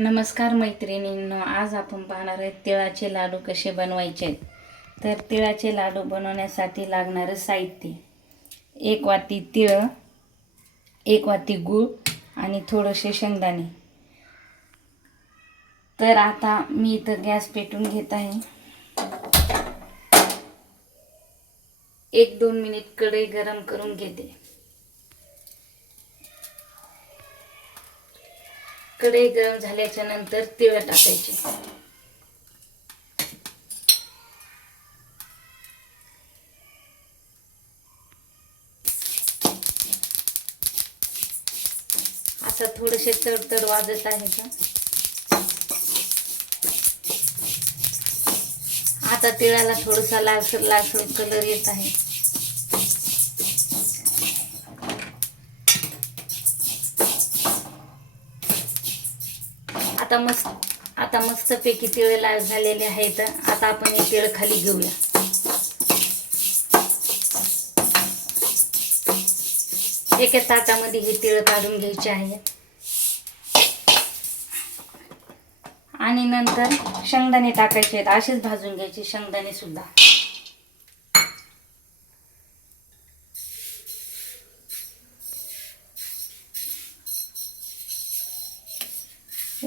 नमस्कार मैत्रिणींनो, आज आपण पाहणार आहे तिळाचे लाडू कसे बनवायचे आहेत. तर तिळाचे लाडू बनवण्यासाठी लागणारं साहित्य: 1 वाटी तिळ, 1 वाटी गूळ आणि थोडेसे शेंगदाणे. तर आता मी इथं गॅस पेटवून घेत आहे. 1-2 मिनिट कढई गरम करून घेते. कढई गरम झाल्याच्या नंतर तिळ टाकायचे. आता थोडेसे तडतड वाजत आहे का. आता तिळाला थोडासा लालसर लालसर कलर येत आहे. आता मस्तपैकी तिळ लाल झालेले आहेत. आता आपण हे तिळ खाली घेऊया. एका ताटामध्ये हे तिळ काढून घ्यायचे आहेत. आणि नंतर शेंगदाणे टाकायचे आहेत. असेच भाजून घ्यायचे शेंगदाणे सुद्धा.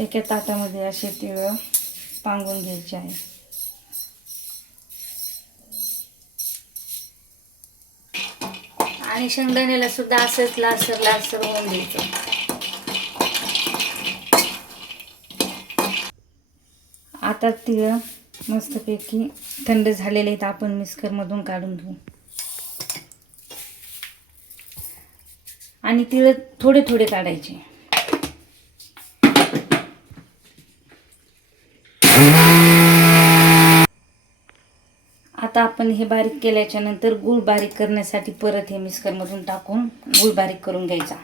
एका ताटामध्ये असे तिळ पांगून घ्यायचे आहे. आणि शेंगदाण्याला सुद्धा असंच लालसर लालसर होऊन द्यायचं. आता तिळ मस्तपैकी थंड झालेले आहेत. आपण मिक्सरमधून काढून घेऊ. आणि तिळ थोडे थोडे काढायचे. आता आपण हे बारीक केल्याच्या नंतर गूळ बारीक करण्यासाठी परत हे मिक्सरमधून टाकून गूळ बारीक करून घ्यायचा.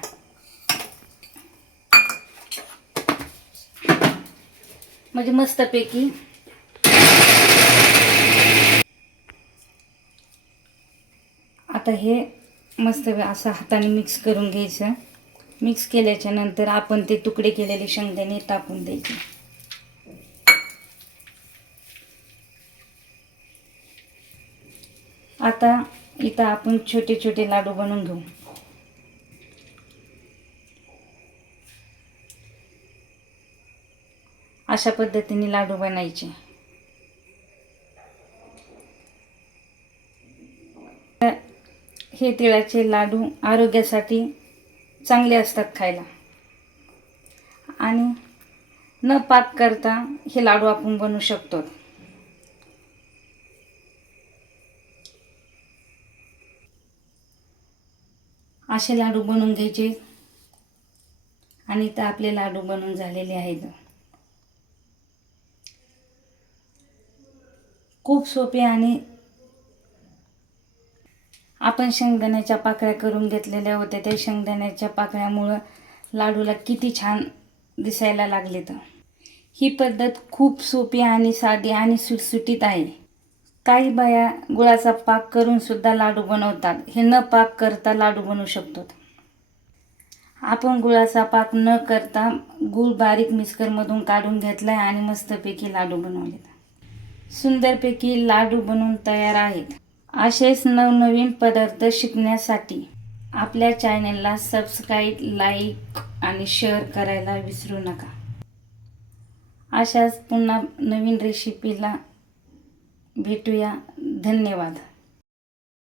म्हणजे मस्तपैकी आता हे मस्त असं हाताने मिक्स करून घ्यायचं. मिक्स केल्याच्या नंतर आपण ते तुकडे केलेले शेंगदाणे टाकून द्यायचे. आता इथं आपण छोटे छोटे लाडू बनवून घेऊ. अशा पद्धतीने लाडू बनायचे. हे तिळाचे लाडू आरोग्यासाठी चांगले असतात खायला. आणि न पाक करता हे लाडू आपण बनवू शकतो. असे लाडू बनवून घ्यायचे. आणि इथं आपले लाडू बनवून झालेले आहेत. खूप सोपे. आणि आपण शेंगदाण्याच्या पाकळ्या करून घेतलेल्या होत्या. त्या शेंगदाण्याच्या पाकळ्यामुळं लाडूला किती छान दिसायला लागले. तर ही पद्धत खूप सोपी आणि साधी आणि सुटसुटीत आहे. काही बाया गुळाचा पाक करून सुद्धा लाडू बनवतात. हे न पाक करता लाडू बनवू शकतो. आपण गुळाचा पाक न करता गूळ बारीक मिक्सरमधून काढून घेतलाय आणि मस्तपैकी लाडू बनवलेत. सुंदरपैकी लाडू बनवून तयार आहेत. असेच नवनवीन पदार्थ शिकण्यासाठी आपल्या चॅनलला सबस्क्राईब, लाईक आणि शेअर करायला विसरू नका. अशाच पुन्हा नवीन रेसिपीला भेटूया. धन्यवाद.